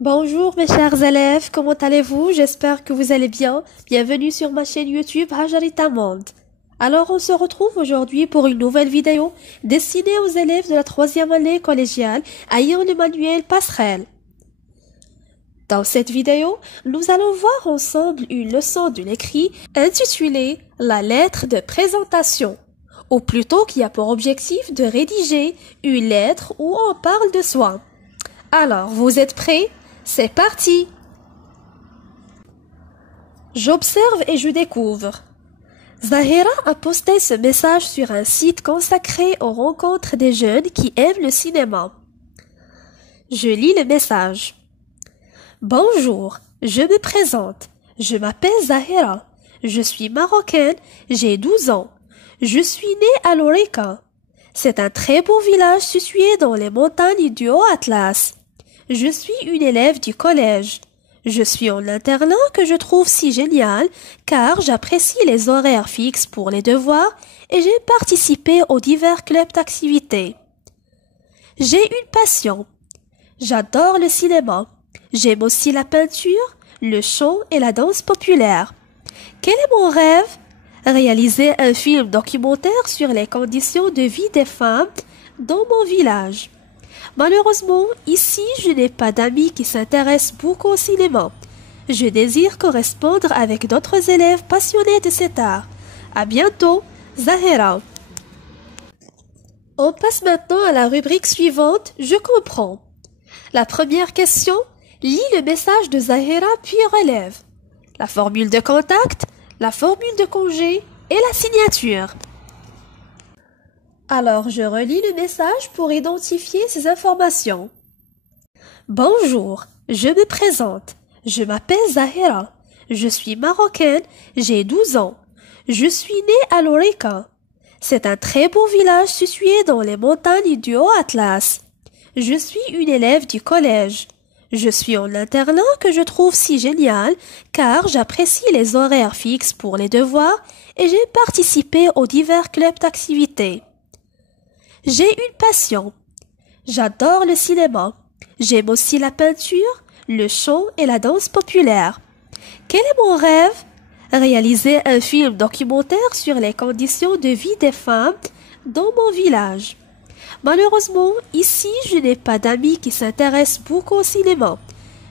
Bonjour mes chers élèves, comment allez-vous? J'espère que vous allez bien. Bienvenue sur ma chaîne YouTube Hajarita Monde. Alors on se retrouve aujourd'hui pour une nouvelle vidéo destinée aux élèves de la troisième année collégiale ayant le manuel Passerelle. Dans cette vidéo, nous allons voir ensemble une leçon de l'écrit intitulée La lettre de présentation, ou plutôt qui a pour objectif de rédiger une lettre où on parle de soi. Alors, vous êtes prêts? C'est parti! J'observe et je découvre. Zahira a posté ce message sur un site consacré aux rencontres des jeunes qui aiment le cinéma. Je lis le message. Bonjour, je me présente. Je m'appelle Zahira. Je suis marocaine, j'ai 12 ans. Je suis née à Lorica. C'est un très beau village situé dans les montagnes du Haut-Atlas. Je suis une élève du collège. Je suis en internat que je trouve si génial car j'apprécie les horaires fixes pour les devoirs et j'ai participé aux divers clubs d'activités. J'ai une passion. J'adore le cinéma. J'aime aussi la peinture, le chant et la danse populaire. Quel est mon rêve? Réaliser un film documentaire sur les conditions de vie des femmes dans mon village. Malheureusement, ici, je n'ai pas d'amis qui s'intéressent beaucoup au cinéma. Je désire correspondre avec d'autres élèves passionnés de cet art. À bientôt, Zahira. On passe maintenant à la rubrique suivante, je comprends. La première question, lis le message de Zahira puis relève. La formule de contact, la formule de congé et la signature. Alors, je relis le message pour identifier ces informations. Bonjour, je me présente. Je m'appelle Zahira. Je suis marocaine, j'ai 12 ans. Je suis née à Lorica. C'est un très beau village situé dans les montagnes du Haut-Atlas. Je suis une élève du collège. Je suis en internat que je trouve si génial car j'apprécie les horaires fixes pour les devoirs et j'ai participé aux divers clubs d'activités. J'ai une passion. J'adore le cinéma. J'aime aussi la peinture, le chant et la danse populaire. Quel est mon rêve? Réaliser un film documentaire sur les conditions de vie des femmes dans mon village. Malheureusement, ici, je n'ai pas d'amis qui s'intéressent beaucoup au cinéma.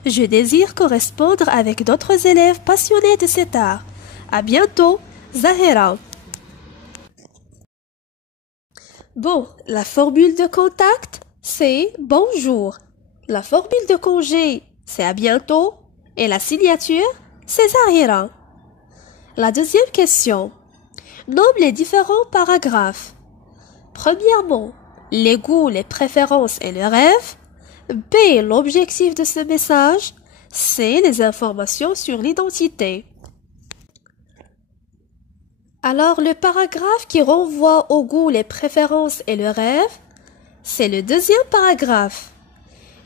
Je désire correspondre avec d'autres élèves passionnés de cet art. À bientôt, Zahira. Bon, la formule de contact, c'est bonjour. La formule de congé, c'est à bientôt. Et la signature, c'est Zahira. La deuxième question. Nomme les différents paragraphes. Premièrement, les goûts, les préférences et le rêve. B, l'objectif de ce message. C, les informations sur l'identité. Alors, le paragraphe qui renvoie au goût, les préférences et le rêve, c'est le deuxième paragraphe.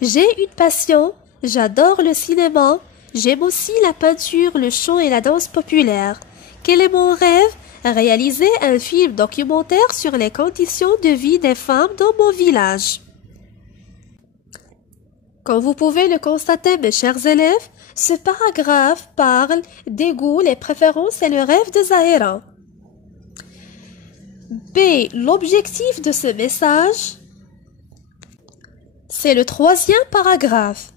J'ai une passion, j'adore le cinéma, j'aime aussi la peinture, le chant et la danse populaire. Quel est mon rêve? Réaliser un film documentaire sur les conditions de vie des femmes dans mon village. Comme vous pouvez le constater, mes chers élèves, ce paragraphe parle des goûts, les préférences et le rêve de Zahira. B. L'objectif de ce message, c'est le troisième paragraphe.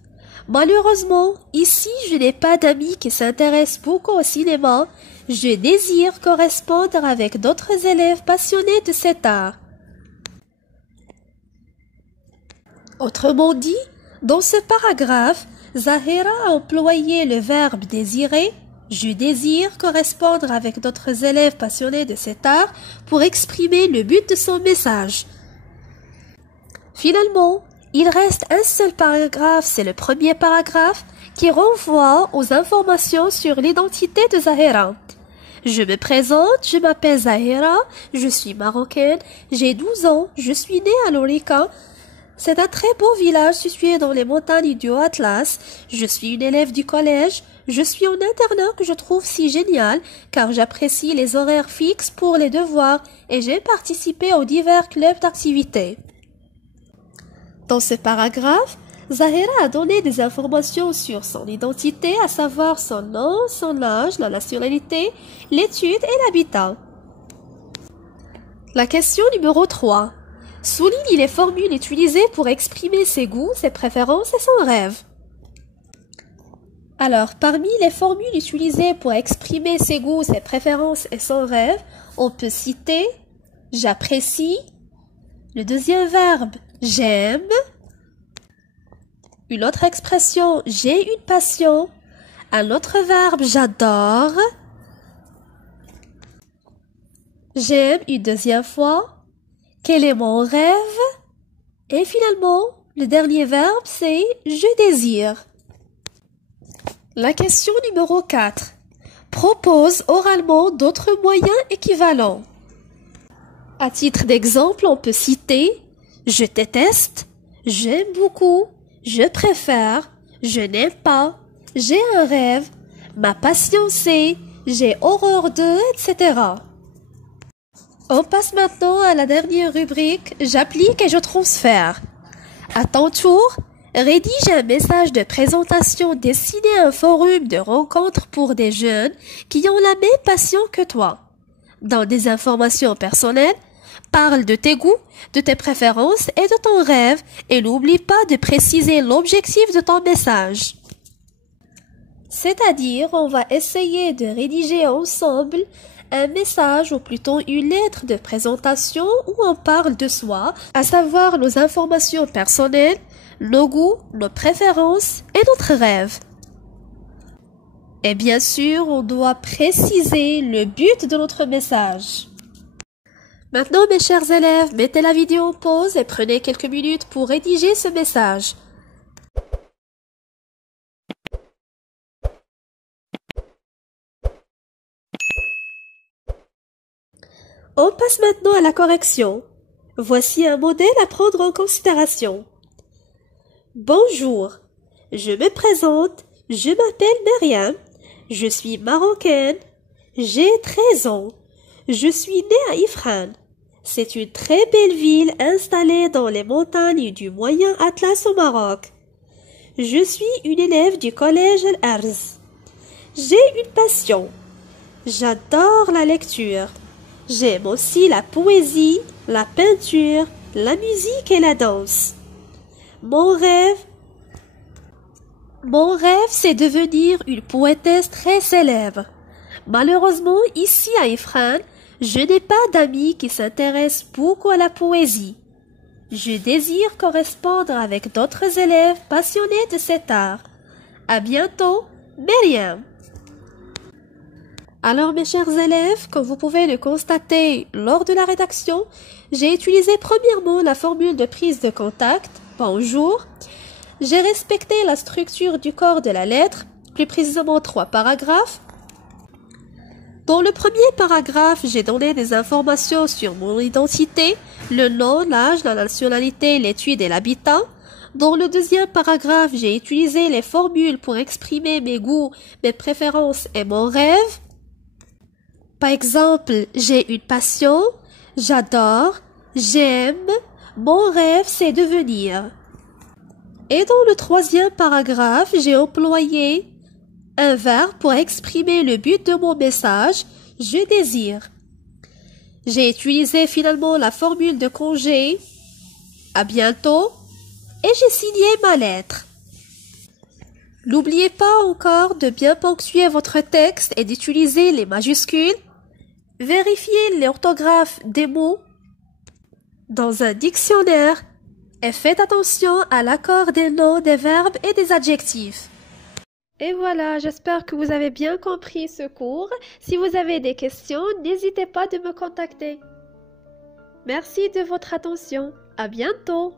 Malheureusement, ici, je n'ai pas d'amis qui s'intéressent beaucoup au cinéma. Je désire correspondre avec d'autres élèves passionnés de cet art. Autrement dit, dans ce paragraphe, Zahira a employé le verbe désirer. Je désire correspondre avec d'autres élèves passionnés de cet art pour exprimer le but de son message. Finalement, il reste un seul paragraphe, c'est le premier paragraphe, qui renvoie aux informations sur l'identité de Zahira. Je me présente, je m'appelle Zahira, je suis marocaine, j'ai 12 ans, je suis née à Lorica. C'est un très beau village situé dans les montagnes du Haut-Atlas. Je suis une élève du collège. Je suis en internat que je trouve si génial car j'apprécie les horaires fixes pour les devoirs et j'ai participé aux divers clubs d'activités. Dans ce paragraphe, Zahira a donné des informations sur son identité, à savoir son nom, son âge, la nationalité, l'étude et l'habitat. La question numéro 3. Souligne les formules utilisées pour exprimer ses goûts, ses préférences et son rêve. Alors, parmi les formules utilisées pour exprimer ses goûts, ses préférences et son rêve, on peut citer « j'apprécie », le deuxième verbe « j'aime », une autre expression « j'ai une passion », un autre verbe « j'adore », j'aime une deuxième fois, quel est mon rêve, et finalement, le dernier verbe c'est « je désire ». La question numéro 4. Propose oralement d'autres moyens équivalents. À titre d'exemple, on peut citer « je déteste »,« j'aime beaucoup »,« je préfère »,« je n'aime pas »,« j'ai un rêve »,« ma passion c'est »,« j'ai horreur de », etc. On passe maintenant à la dernière rubrique « j'applique et je transfère ». À ton tour, rédige un message de présentation destiné à un forum de rencontre pour des jeunes qui ont la même passion que toi. Dans des informations personnelles, parle de tes goûts, de tes préférences et de ton rêve et n'oublie pas de préciser l'objectif de ton message. C'est-à-dire, on va essayer de rédiger ensemble un message ou plutôt une lettre de présentation où on parle de soi, à savoir nos informations personnelles, nos goûts, nos préférences et notre rêve. Et bien sûr, on doit préciser le but de notre message. Maintenant, mes chers élèves, mettez la vidéo en pause et prenez quelques minutes pour rédiger ce message. On passe maintenant à la correction. Voici un modèle à prendre en considération. Bonjour, je me présente, je m'appelle Myriam, je suis marocaine, j'ai 13 ans, je suis née à Ifrane. C'est une très belle ville installée dans les montagnes du Moyen Atlas au Maroc. Je suis une élève du collège Al-Arz. J'ai une passion. J'adore la lecture. J'aime aussi la poésie, la peinture, la musique et la danse. Mon rêve, c'est devenir une poétesse très célèbre. Malheureusement, ici à Ifrane, je n'ai pas d'amis qui s'intéressent beaucoup à la poésie. Je désire correspondre avec d'autres élèves passionnés de cet art. À bientôt, Myriam. Alors mes chers élèves, comme vous pouvez le constater lors de la rédaction, j'ai utilisé premièrement la formule de prise de contact, bonjour. J'ai respecté la structure du corps de la lettre, plus précisément 3 paragraphes. Dans le premier paragraphe, j'ai donné des informations sur mon identité, le nom, l'âge, la nationalité, l'étude et l'habitat. Dans le deuxième paragraphe, j'ai utilisé les formules pour exprimer mes goûts, mes préférences et mon rêve. Par exemple, j'ai une passion, j'adore, j'aime, mon rêve c'est devenir. Et dans le troisième paragraphe, j'ai employé un verbe pour exprimer le but de mon message, je désire. J'ai utilisé finalement la formule de congé, à bientôt, et j'ai signé ma lettre. N'oubliez pas encore de bien ponctuer votre texte et d'utiliser les majuscules. Vérifiez l'orthographe des mots dans un dictionnaire et faites attention à l'accord des noms, des verbes et des adjectifs. Et voilà, j'espère que vous avez bien compris ce cours. Si vous avez des questions, n'hésitez pas de me contacter. Merci de votre attention. À bientôt.